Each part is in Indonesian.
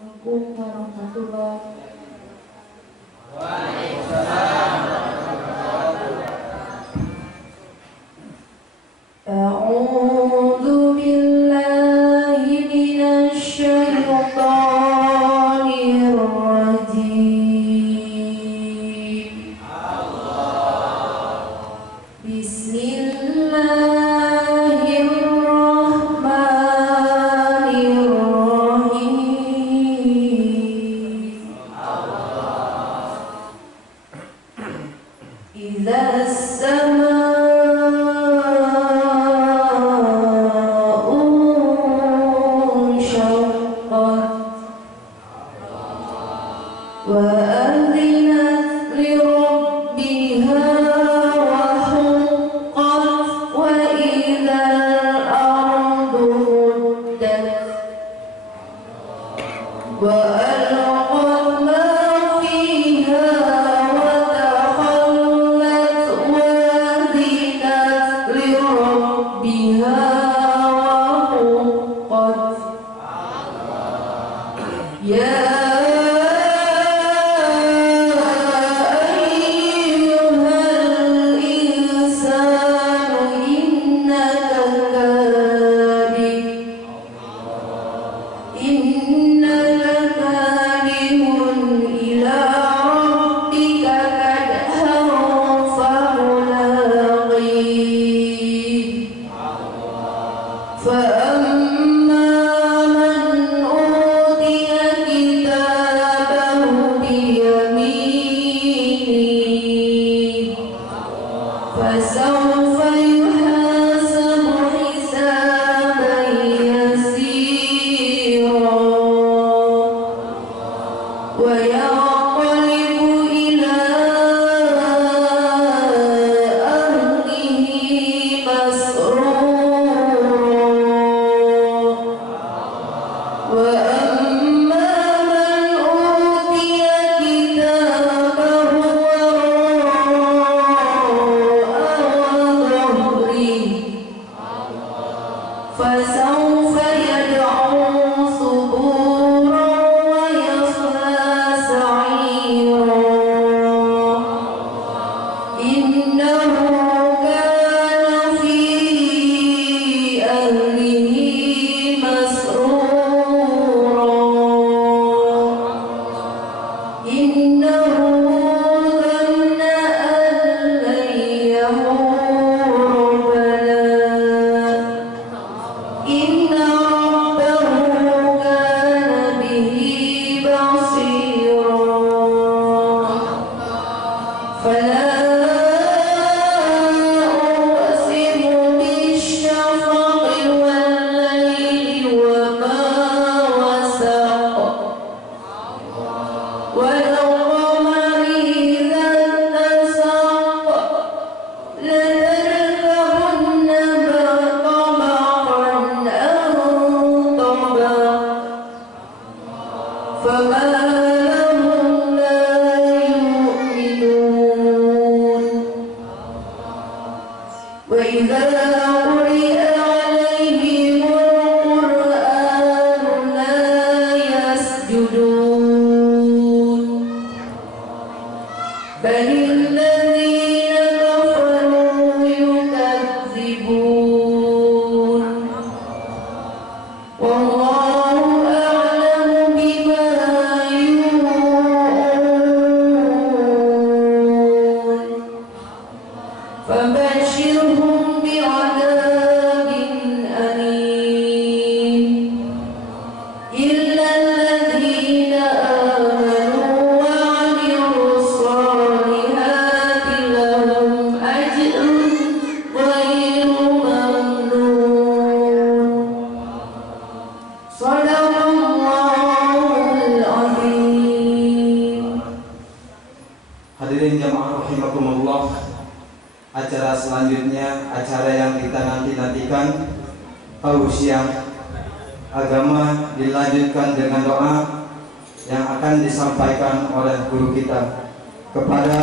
Assalamualaikum warahmatullahi wabarakatuh. Waalaikumsalam warahmatullahi wabarakatuh. A'udzu billahi minasy syaithanir rajim. Bismillahirrahmanirrahim. Idza as-samaa'u inshaqqat wa adzinat li rabbiha wa huqqat wa idzal ardu muddat wa alqat ma fiha wa takhallat wa adzinat li rabbiha wa huqqat. Ya ayyuhal insanu innaka kadihun ila rabbika kadhan famulaqih. فأما من أوتي كتابه بيمينه فسوف يحاسب حسابا يسيرا وينقلب إلى أهله مسرورا. وأما من أوتي كتابه وراء ظهره فسوف يدعو ثبورا ويصلى سعيرا إنه كان في أهله مسرورا إنه ظن أن لن يحور بلى إن ربه كان به بصيرا. فلا أقسم بالشفق والليل وما وسق والقمر إذا اتسق لتركبن طبقا عن طبق فما لهم لا يؤمنون. وإذا قرئ عليهم القرآن لا يسجدون بل الذين كفروا يكذبون. والله أعلم بما يوعون فبشرهم بعذاب أليم إلا الذين آمنوا وعملوا الصالحات لهم أجر غير ممنون. صدق Allahul Azim. Hadirin jamaah rahimakumullah, acara selanjutnya acara yang kita nanti-nantikan tausiah agama dilanjutkan dengan doa yang akan disampaikan oleh guru kita kepada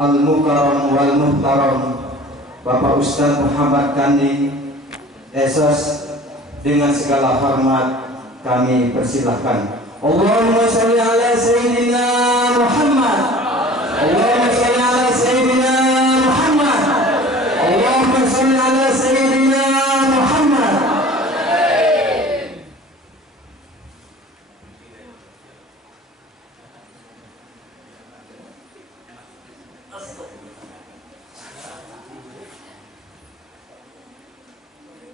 Al-Mukarram wal Muhtaram Bapak Ustaz Muhammad Kandi Esos. Dengan segala hormat kami persilahkan. Allahumma sholli ala sayyidina Muhammad. Allahumma sholli ala sayyidina Muhammad. Allahumma sholli ala sayyidina Muhammad.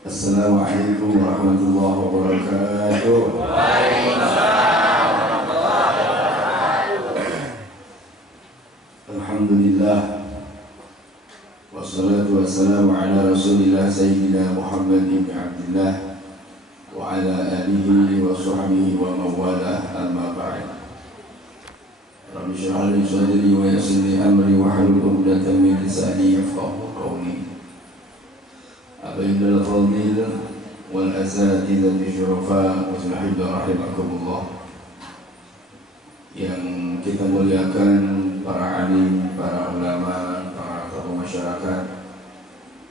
Assalamualaikum warahmatullahi wabarakatuh. Alhamdulillah, wassalatu wassalamu ala rasulillah sayyidina Muhammad ibn Abdillah wa ala alihi wa sahbihi wa mawalah, amma ba'd. Rabbi shrah li sadri wa yassir li amri wa hlul 'uqdatam min lisani yafqahu qawli. Abaidul fadil wal asatidzati syurafa wa sulhibda rahimakumullah. Yang kita muliakan para alim, para ulama, para tokoh masyarakat,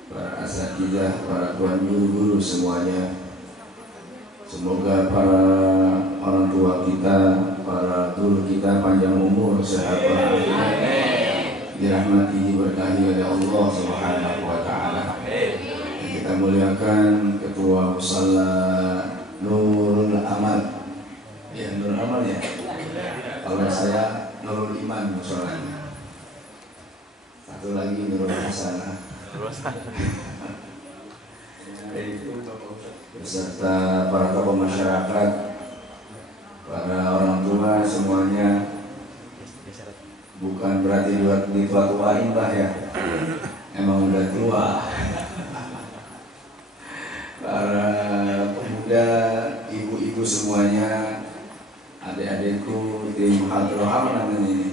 para asatidzah, para tuan guru-guru semuanya. Semoga para orang tua kita, para guru kita panjang umur, sehat walafiat, dirahmati, diberkahi oleh Allah Subhanahu wa taala. Kita muliakan Ketua Musalla Nurul Amal. Ya, Nurul Amal ya. Kalau saya Nurul Iman musallanya. Satu lagi Nurul Hasanah. Beserta para tokoh masyarakat, para orang tua semuanya. Bukan berarti ditua-tuain Mbah ya. Emang udah tua. Para pemuda, ibu-ibu semuanya, adik-adikku, tim Hadroh apa namanya ini?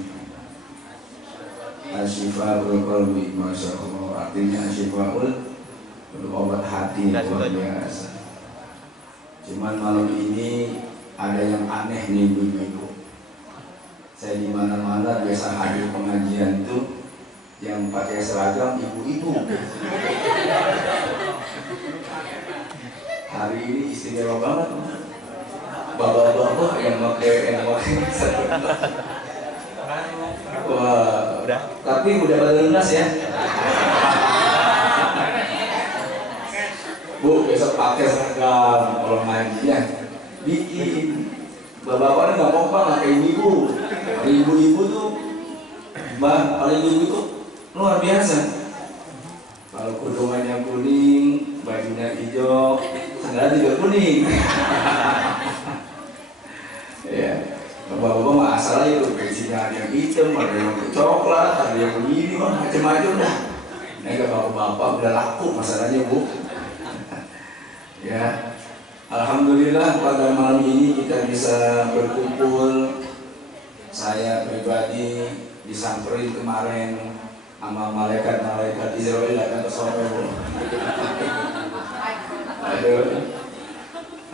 Asyifaul Qalbi, Masya Allah. Artinya Asyifaul untuk obat hati, luar biasa. Cuman malam ini ada yang aneh nih ibu-ibu. Saya di mana-mana biasa hadir pengajian itu yang pakai seragam ibu-ibu. Hari ini istimewa banget, bapak-bapak yang pakai wah, tapi udah pada lunas ya. Bu, besok pakai seragam kalau ngajian, bikin. Bapak-bapak nggak mau pakai ibu. Ibu-ibu tuh, paling ibu tuh luar biasa. Kalau kerudungannya kuning, bajunya hijau, sandalnya juga kuning. Ya, bapak-bapak mah asal aja tuh, pensinya ada yang hitam, ada yang coklat, ada yang begini, macam-macam dah. Ini bapak-bapak udah laku masalahnya bu. Ya, alhamdulillah pada malam ini kita bisa berkumpul. Saya pribadi disamperin kemarin sama malaikat-malaikat Israel datang ke sono. Aduh,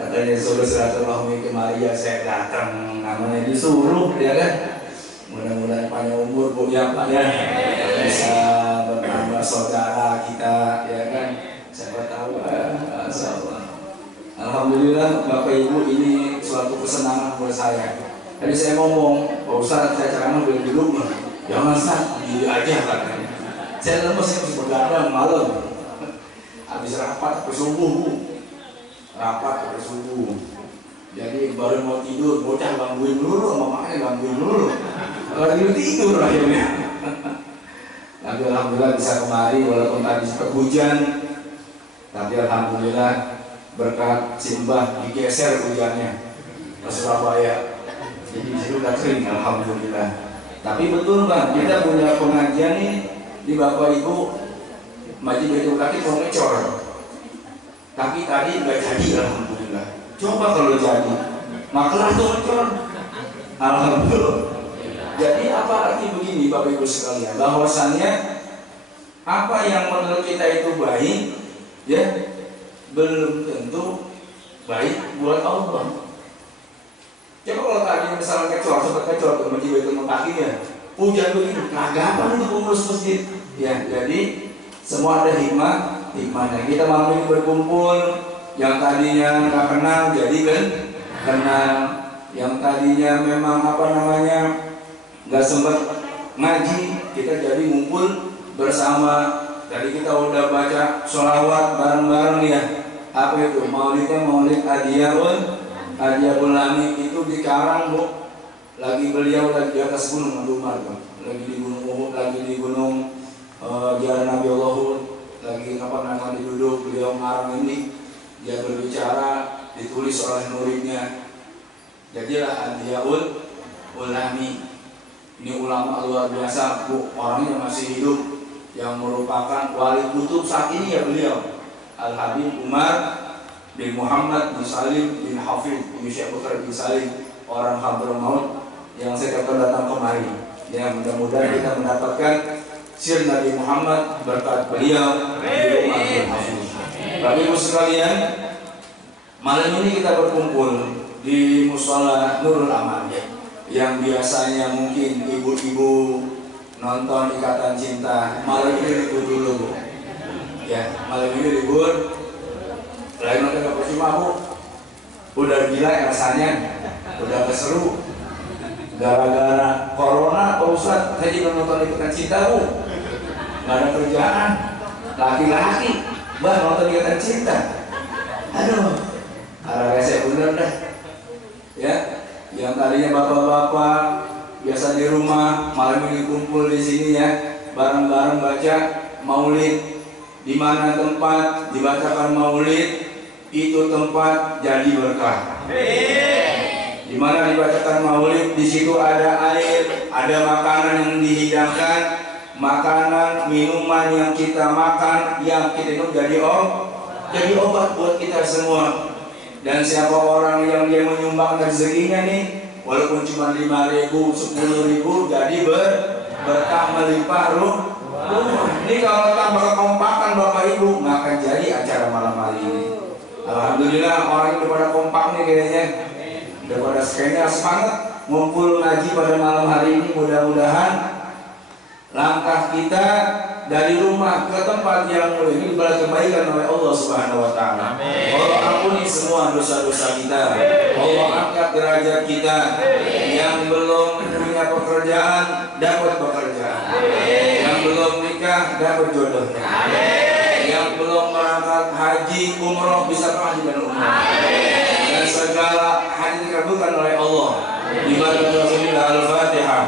katanya suruh silaturahmi kemari ya saya datang, namanya disuruh ya kan. Mudah-mudahan panjang umur bu ya pak ya, bisa bertambah saudara kita ya kan. Siapa tahu, masyaallah. Alhamdulillah Bapak Ibu, ini suatu kesenangan buat saya. Tadi saya ngomong, Pak Ustaz saya ceramah belum duduk, jangan Ustaz, diri aja katanya. Saya lemes, saya harus begadang malam. Habis rapat ke subuh bu, rapat ke subuh. Jadi baru mau tidur, bocah gangguin dulu, mamanya gangguin dulu. Lagi tidur akhirnya. Tapi alhamdulillah bisa kemari walaupun tadi sempat hujan. Tapi alhamdulillah berkat simbah digeser hujannya ke Surabaya. Jadi di sini udah kering, alhamdulillah. Tapi betul bang, kita punya pengajian nih di Bapak Ibu Majid Baitul Kaki mau ngecor. Tapi tadi nggak jadi, alhamdulillah. Coba kalau jadi, makelar tuh ngecor. Alhamdulillah. Jadi apa arti begini Bapak Ibu sekalian? Bahwasannya apa yang menurut kita itu baik, ya belum tentu baik buat Allah. Coba kalau tadi misalnya kecor, sempat kecor ke Majid Baitul Kakinya, hujan begini, kagak itu pengurus masjid. Ya, jadi semua ada hikmahnya. Kita malam ini berkumpul, yang tadinya nggak kenal jadi kan kenal. yang tadinya memang nggak sempat ngaji, kita jadi ngumpul bersama. Tadi kita udah baca sholawat bareng-bareng ya. Apa itu? Maulidnya Maulid Hadiahul Lami itu di Karang, Bu. Beliau lagi di atas gunung Umar, lagi di gunung Uhud, lagi di gunung Jalan Nabi Allah, lagi duduk beliau ngarang ini, dia berbicara, ditulis oleh muridnya. Jadilah Hadiahul Lami. Ini ulama luar biasa, Bu, orangnya masih hidup, yang merupakan wali kutub saat ini ya beliau, Al Habib Umar bin Muhammad bin Salim bin Hafid bin Syekh Bakar bin Salim, orang Hadramaut yang saya datang kemari. Ya, mudah-mudahan kita mendapatkan sir Nabi Muhammad berkat beliau. Bapak Ibu sekalian, malam ini kita berkumpul di Mushola Nurul Aman, yang biasanya mungkin ibu-ibu nonton Ikatan Cinta, malam ini libur dulu, Bu. Ya, malam ini libur. Lain nonton gak percuma, Bu. Udah gila rasanya, udah keseru. Gara-gara corona, Pak Ustadz, saya juga nonton Ikatan Cinta, Bu. Gak ada kerjaan, laki-laki, nonton Ikatan Cinta. Aduh, arah rese bener dah. Ya, yang tadinya bapak-bapak biasa di rumah, malam ini kumpul di sini ya, bareng-bareng baca Maulid. Di mana tempat dibacakan Maulid, itu tempat jadi berkah. Di mana dibacakan Maulid, di situ ada air, ada makanan yang dihidangkan, makanan, minuman yang kita makan, yang kita minum jadi obat buat kita semua. Dan siapa orang yang dia menyumbang rezekinya nih, walaupun cuma 5.000, 10.000, jadi berkah melimpah ruh. Ini kalau tambah kekompakan Bapak Ibu, nggak akan jadi acara malam hari ini. Alhamdulillah orang udah pada kompak nih kayaknya, udah pada kayaknya semangat ngumpul ngaji pada malam hari ini. Mudah-mudahan langkah kita dari rumah ke tempat yang mulia ini dibalas kebaikan oleh Allah Subhanahu wa taala. Allah ampuni semua dosa-dosa kita. Allah angkat derajat kita. Yang belum punya pekerjaan dapat pekerjaan. Yang belum nikah dapat jodohnya. Yang belum berangkat haji umroh bisa haji dan umroh. Dan segala haji dikabulkan oleh Allah. Di mana Rasulullah Al-Fatihah.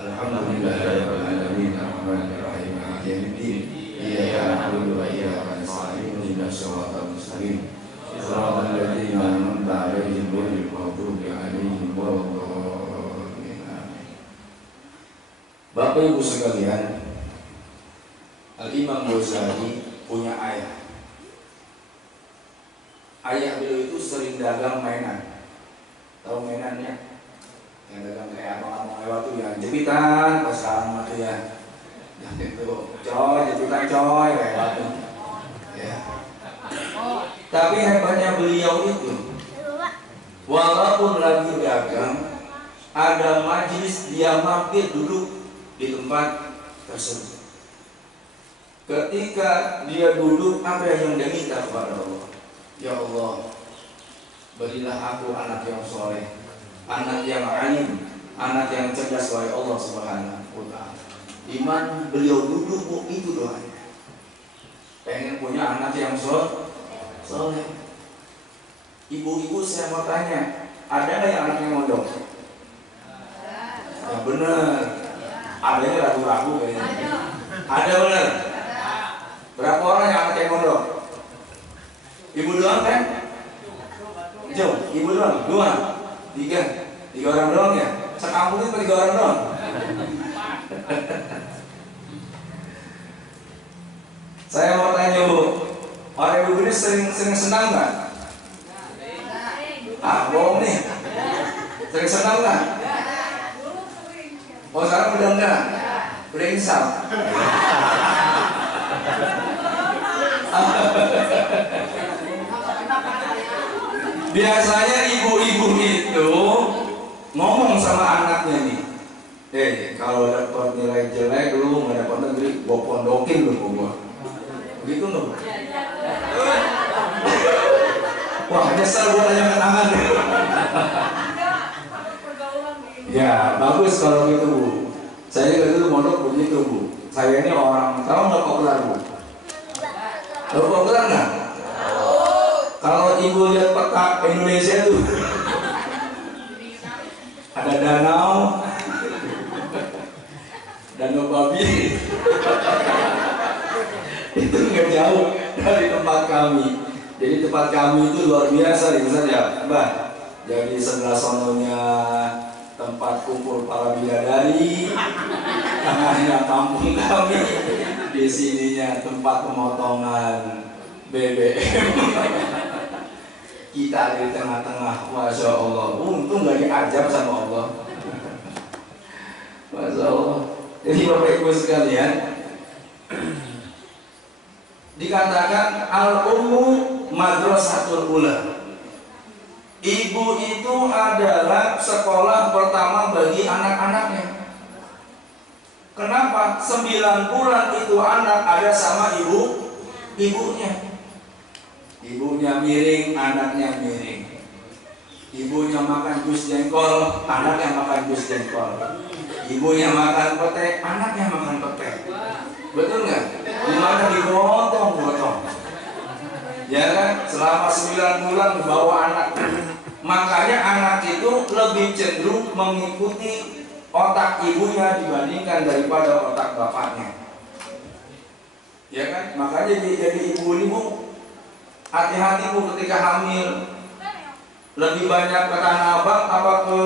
Alhamdulillahirrahmanirrahim. Ar-Rahmanir-Rahim. Maliki yaumiddin. Iyyaka na'budu wa iyyaka nasta'in. Ihdinas siratal mustaqim. Shiratal ladzina an'amta 'alaihim ghairil maghdubi 'alaihim waladdallin. Bapak Ibu sekalian, Al-Imam Ghazali punya ayah. Ayah beliau itu sering dagang mainan. Tahu mainannya? Yang dagang kayak abang-abang lewat tuh yang jepitan, pas sekarang tuh ya, yang itu coy, jepitan coy kayak gitu. Ya. Tapi hebatnya beliau itu, walaupun lagi dagang, ada majlis dia mampir duduk di tempat tersebut. Ketika dia duduk, apa yang dia minta kepada Allah? Ya Allah, berilah aku anak yang soleh, anak yang alim, anak yang cerdas wahai Allah Subhanahu wa taala. Di mana beliau duduk, Bu, itu doanya. Pengen punya anak yang soleh. Ibu-ibu saya mau tanya, ada nggak yang anaknya mondok? Ya benar. Adanya ragu-ragu kayaknya. Ada benar. Berapa orang yang anaknya mondok? Ibu doang kan? Jom, ibu doang, 2, 3 orang doang ya? Sekampung itu 3 orang doang? Saya mau tanya, Bu, orang ibu ini sering senang nggak? Bohong nih. Sering senang nggak? Oh, sekarang udah enggak? Udah insaf? Biasanya ibu-ibu itu ngomong sama anaknya nih, kalau dapat nilai jelek lu nggak dapat negeri, gua pondokin lu gua. Begitu loh. nyesel buat aja tangan. Ya bagus kalau gitu Bu. Saya juga dulu mondok begitu Bu. Saya ini orang tahu nggak koplar Bu? Tahu koplar nggak? Kalau ibu lihat peta Indonesia tuh ada danau babi itu nggak jauh dari tempat kami. Jadi tempat kami itu luar biasa di sana ya Mbak. Jadi sebelah sononya tempat kumpul para bidadari, tengahnya kampung kami, di sininya tempat pemotongan BBM. Kita di tengah-tengah, masya Allah. Untung gak diajar sama Allah. Masya Allah. Jadi Bapak Ibu sekalian, dikatakan al-ummu madrasatul ula. Ibu itu adalah sekolah pertama bagi anak-anaknya. Kenapa? 9 bulan itu anak ada sama ibunya. Ibunya miring, anaknya miring. Ibunya makan jus jengkol, anaknya makan jus jengkol. Ibunya makan pete, anaknya makan pete. Betul nggak? Gimana digotong-gotong? Ya kan? Selama 9 bulan bawa anak. Makanya anak itu lebih cenderung mengikuti otak ibunya dibandingkan daripada otak bapaknya. Ya kan? Makanya jadi ibu-ibu hati-hati Bu ketika hamil. Lebih banyak ke Tanah Abang apa ke